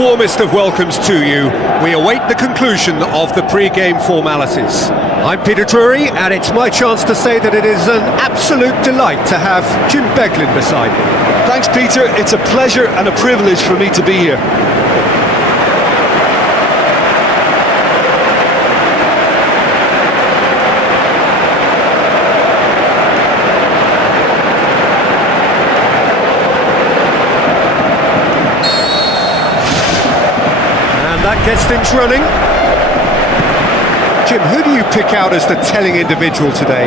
warmest of welcomes to you. We await the conclusion of the pre-game formalities. I'm Peter Drury, and it's my chance to say that it is an absolute delight to have Jim Beglin beside me. Thanks, Peter. It's a pleasure and a privilege for me to be here. That gets things running. Jim, who do you pick out as the telling individual today?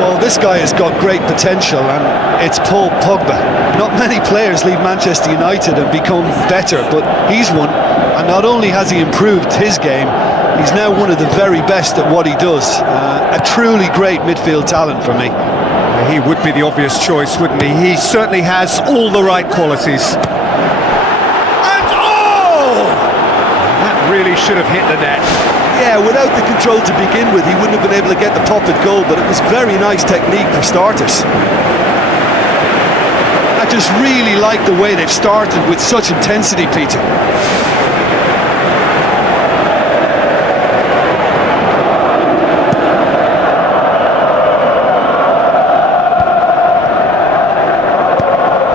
Well, this guy has got great potential, and it's Paul Pogba. Not many players leave Manchester United and become better, but he's one. And not only has he improved his game, he's now one of the very best at what he does. A truly great midfield talent for me. He would be the obvious choice, wouldn't he? He certainly has all the right qualities. Really should have hit the net. Yeah, without the control to begin with, he wouldn't have been able to get the pop at goal, but it was very nice technique for starters. I just really like the way they've started with such intensity, Peter.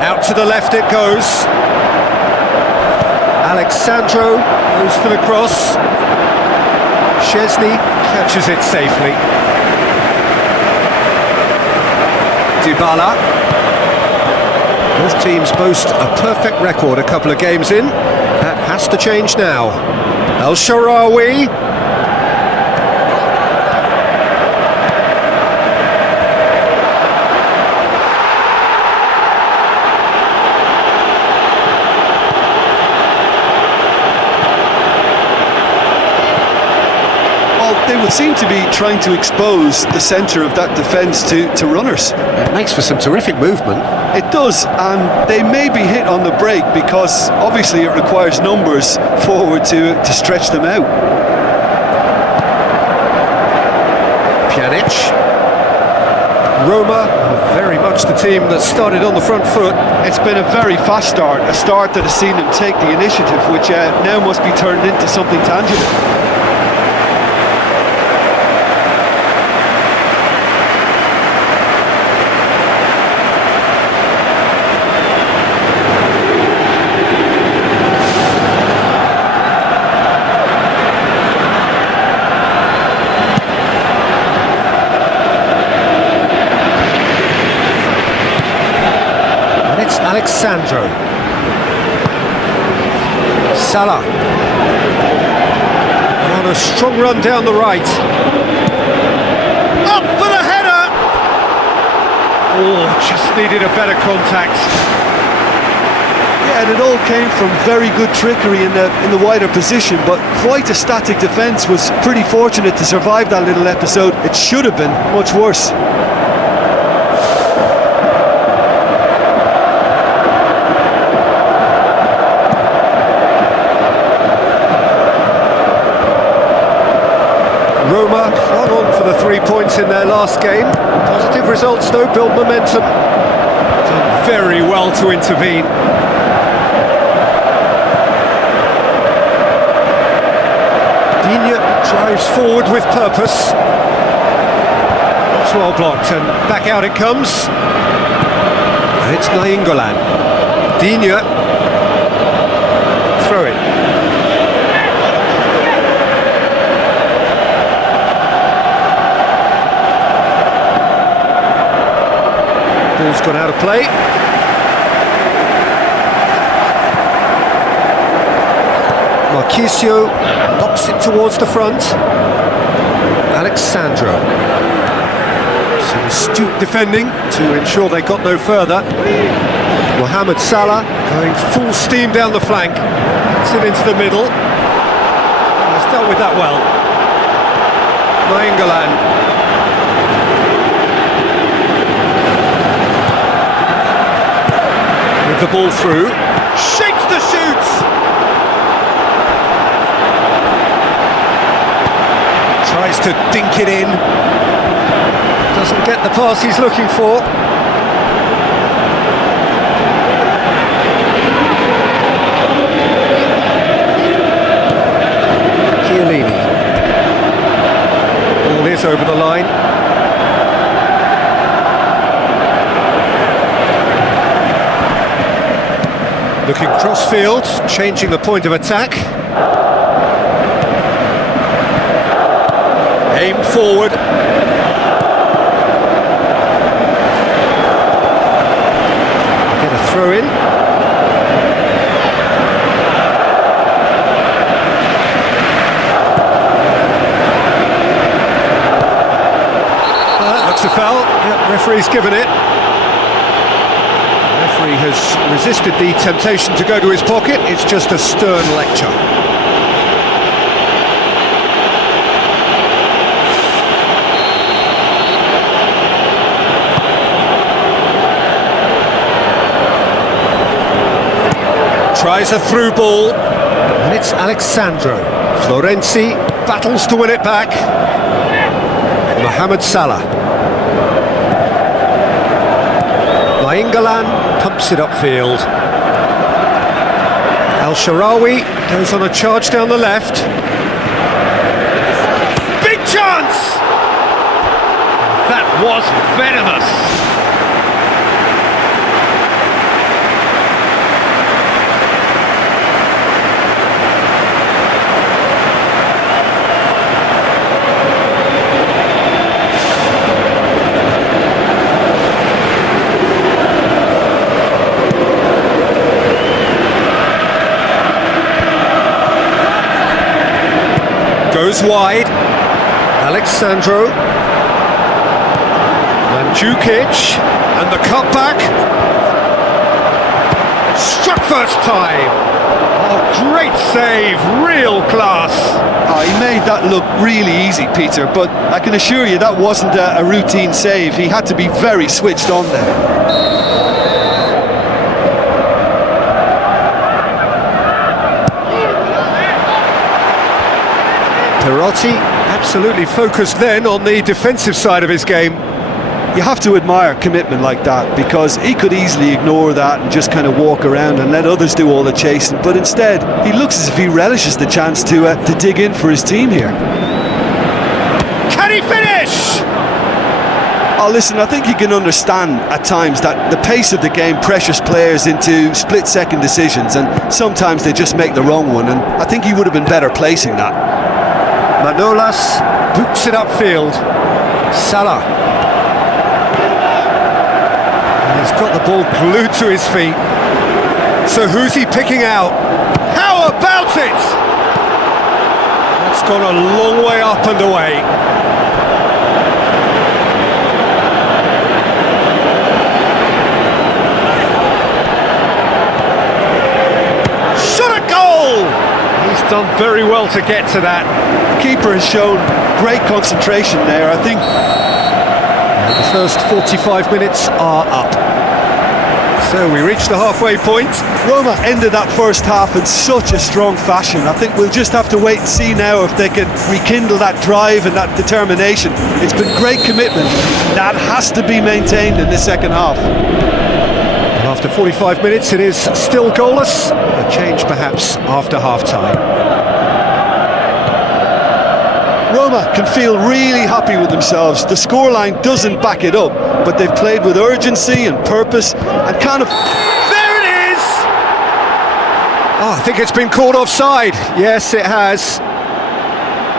Out to the left it goes. Alexandro goes for the cross. Szczesny catches it safely. Dybala. Both teams boast a perfect record a couple of games in. That has to change now. El Shaarawy. They would seem to be trying to expose the centre of that defence to runners. It makes for some terrific movement. It does, and they may be hit on the break because obviously it requires numbers forward to stretch them out. Pjanic. Roma are very much the team that started on the front foot. It's been a very fast start, a start that has seen them take the initiative, which now must be turned into something tangible. Alexandro. Salah. On a strong run down the right. Up for the header! Oh, just needed a better contact. Yeah, and it all came from very good trickery in the wider position, but quite a static defence. Was pretty fortunate to survive that little episode. It should have been much worse. Roma clung on for the 3 points in their last game. Positive results though, build momentum. Done very well to intervene. Digne drives forward with purpose. That's well blocked, and back out it comes. And it's Nainggolan. Digne. Throw it. Ball's gone out of play. Marchisio pops it towards the front. Alexandro. Some astute defending to ensure they got no further. Mohamed Salah going full steam down the flank. Gets it into the middle. He's dealt with that well. Nainggolan. The ball through, shakes the shoots. Tries to dink it in. Doesn't get the pass he's looking for. goes over the line. Looking cross-field, changing the point of attack. Aim forward. Get a throw in. Looks a foul. Yep, referee's given it. Referee has resisted the temptation to go to his pocket. It's just a stern lecture. Tries a through ball, and it's Alexandro. Florenzi battles to win it back. Mohamed Salah. Nainggolan pumps it upfield. El Shaarawy goes on a charge down the left. Big chance! That was venomous. Goes wide, Alexandro, Mandzukic, and the cutback, struck first time. Oh, great save, real class. Oh, he made that look really easy, Peter, but I can assure you that wasn't a routine save. He had to be very switched on there. Perotti absolutely focused then on the defensive side of his game. You have to admire commitment like that, because he could easily ignore that and just kind of walk around and let others do all the chasing, but instead he looks as if he relishes the chance to dig in for his team here. Can he finish? Oh, listen, I think you can understand at times that the pace of the game pressures players into split-second decisions, and sometimes they just make the wrong one, and I think he would have been better placing that. Manolas boots it upfield. Salah. And he's got the ball glued to his feet. So who's he picking out? How about it? That's gone a long way up and away. Shot a goal! He's done very well to get to that. Keeper has shown great concentration there, I think. The first 45 minutes are up. So we reach the halfway point. Roma ended that first half in such a strong fashion. I think we'll just have to wait and see now if they can rekindle that drive and that determination. It's been great commitment. That has to be maintained in the second half. After 45 minutes, it is still goalless. A change perhaps after half-time. Roma can feel really happy with themselves. The scoreline doesn't back it up, but they've played with urgency and purpose and kind of... There it is! Oh, I think it's been called offside. Yes, it has.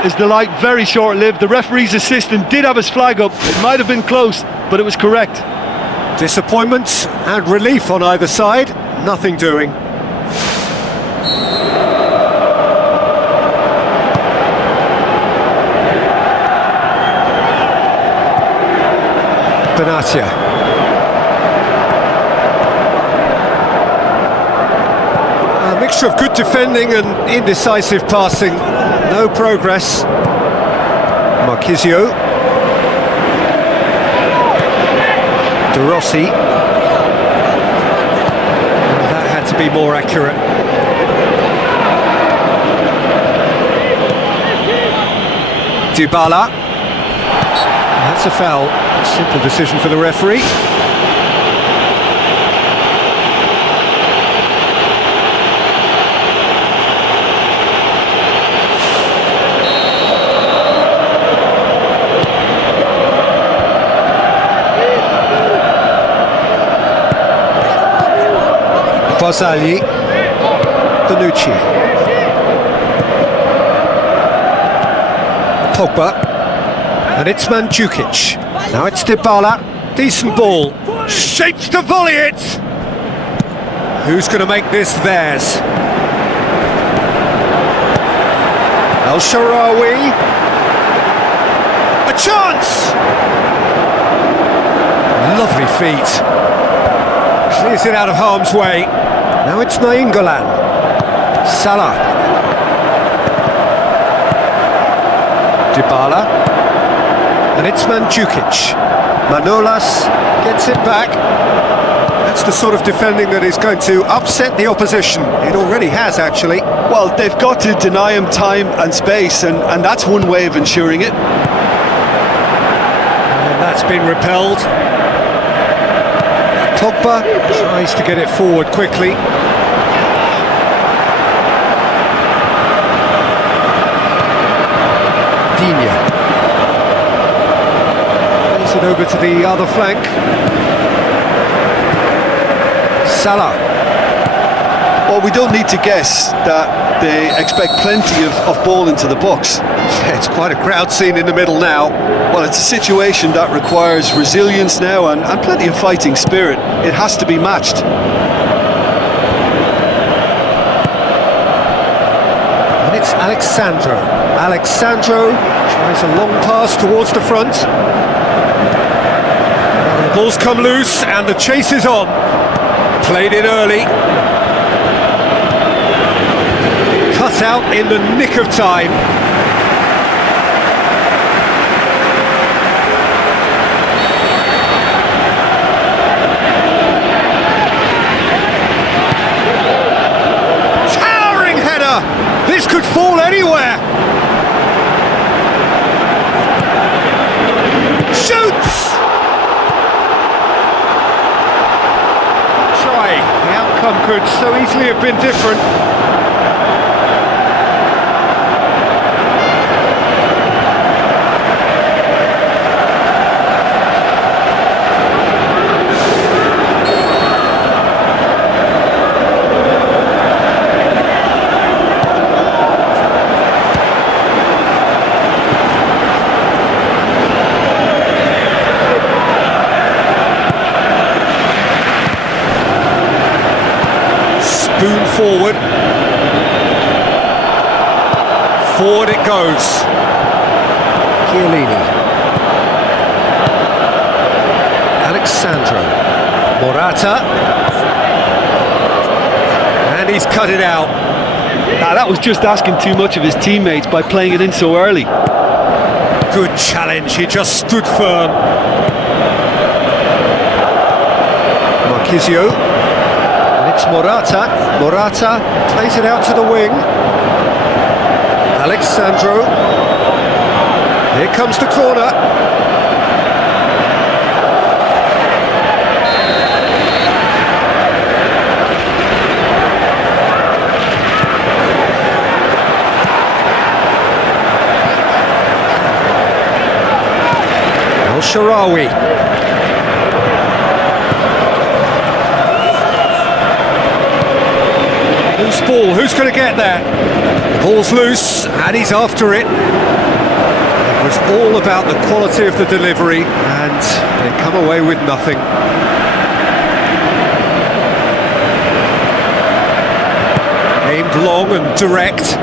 Is the light very short-lived? The referee's assistant did have his flag up. It might have been close, but it was correct. Disappointment and relief on either side. Nothing doing. Benatia. A mixture of good defending and indecisive passing. No progress. Marchisio. De Rossi. That had to be more accurate. Dybala. That's a foul. A simple decision for the referee. Barzagli, Bonucci, Pogba, and it's Mandzukic. Now it's Dybala, decent ball, shapes to volley it! Who's going to make this theirs? El Shaarawy, a chance! Lovely feet. Clears it out of harm's way. Now it's Nainggolan. Salah. Dybala. And it's Mandzukic. Manolas gets it back. That's the sort of defending that is going to upset the opposition. It already has, actually. Well, they've got to deny him time and space, and that's one way of ensuring it. And that's been repelled. Pogba tries to get it forward quickly. Digne. Plays it over to the other flank. Salah. Well, we don't need to guess that they expect plenty of ball into the box. Yeah, it's quite a crowd scene in the middle now. Well, it's a situation that requires resilience now and plenty of fighting spirit. It has to be matched. And it's Alexandro. Alexandro tries a long pass towards the front. And the ball's come loose and the chase is on. Played in early. Cut out in the nick of time. Towering header! This could fall anywhere! Shoots! Try. The outcome could so easily have been different. Spoon forward. Forward it goes. Chiellini. Alexandro. Morata. And he's cut it out. Now, that was just asking too much of his teammates by playing it in so early. Good challenge, he just stood firm. Marquisio. And it's Morata. Morata plays it out to the wing. Alexandro. Here comes the corner. El Shaarawy. Loose ball, who's going to get that? The ball's loose, and he's after it. It was all about the quality of the delivery, and they come away with nothing. Aimed long and direct.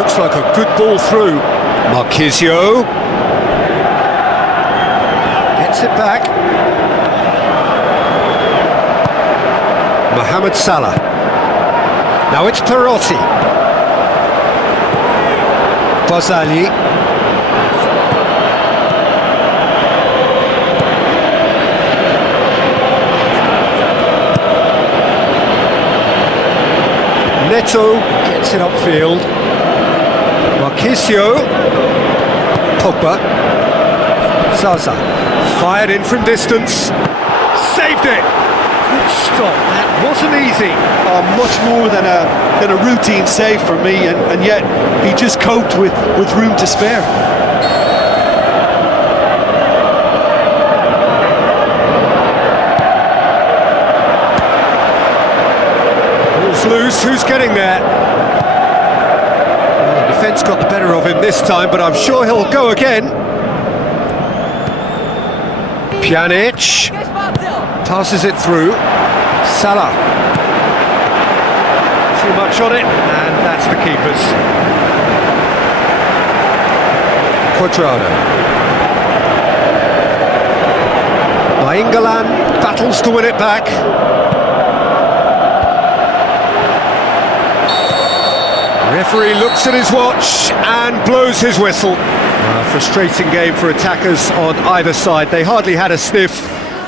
Looks like a good ball through. Marquisio gets it back. Mohamed Salah. Now it's Perotti. Barzagli. Neto gets it upfield. Marquisio. Pogba. Zaza. Fired in from distance. Saved it! Good stop, that wasn't easy. Much more than a routine save for me, and yet he just coped with room to spare. knows who's getting there. The defence got the better of him this time, but I'm sure he'll go again. Pjanic passes it through. Salah. Too much on it, and that's the keeper's. Quadrado. Nainggolan battles to win it back. Referee looks at his watch and blows his whistle. Frustrating game for attackers on either side. They hardly had a sniff.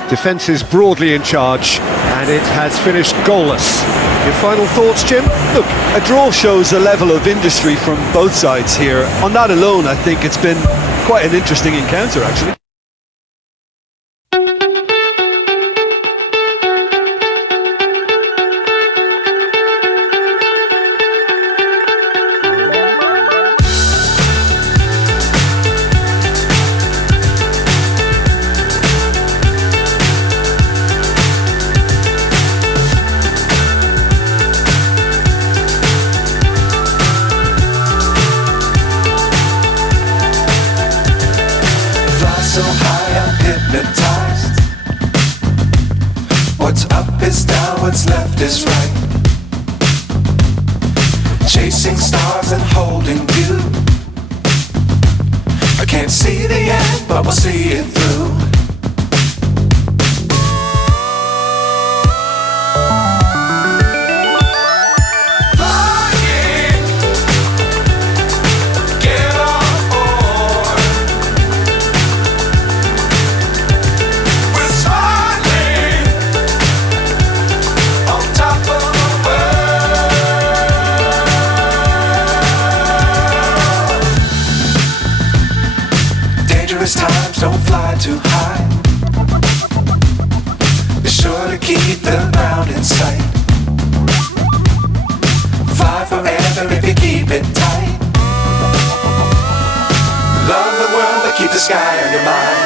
Defence is broadly in charge, and it has finished goalless. Your final thoughts, Jim? Look, a draw shows a level of industry from both sides here. On that alone, I think it's been quite an interesting encounter, actually. So high I'm hypnotized. What's up is down, what's left is right. Chasing stars and holding you. I can't see the end, but we'll see it through. Times don't fly too high. Be sure to keep the ground in sight. Fly forever if you keep it tight. Love the world, but keep the sky on your mind.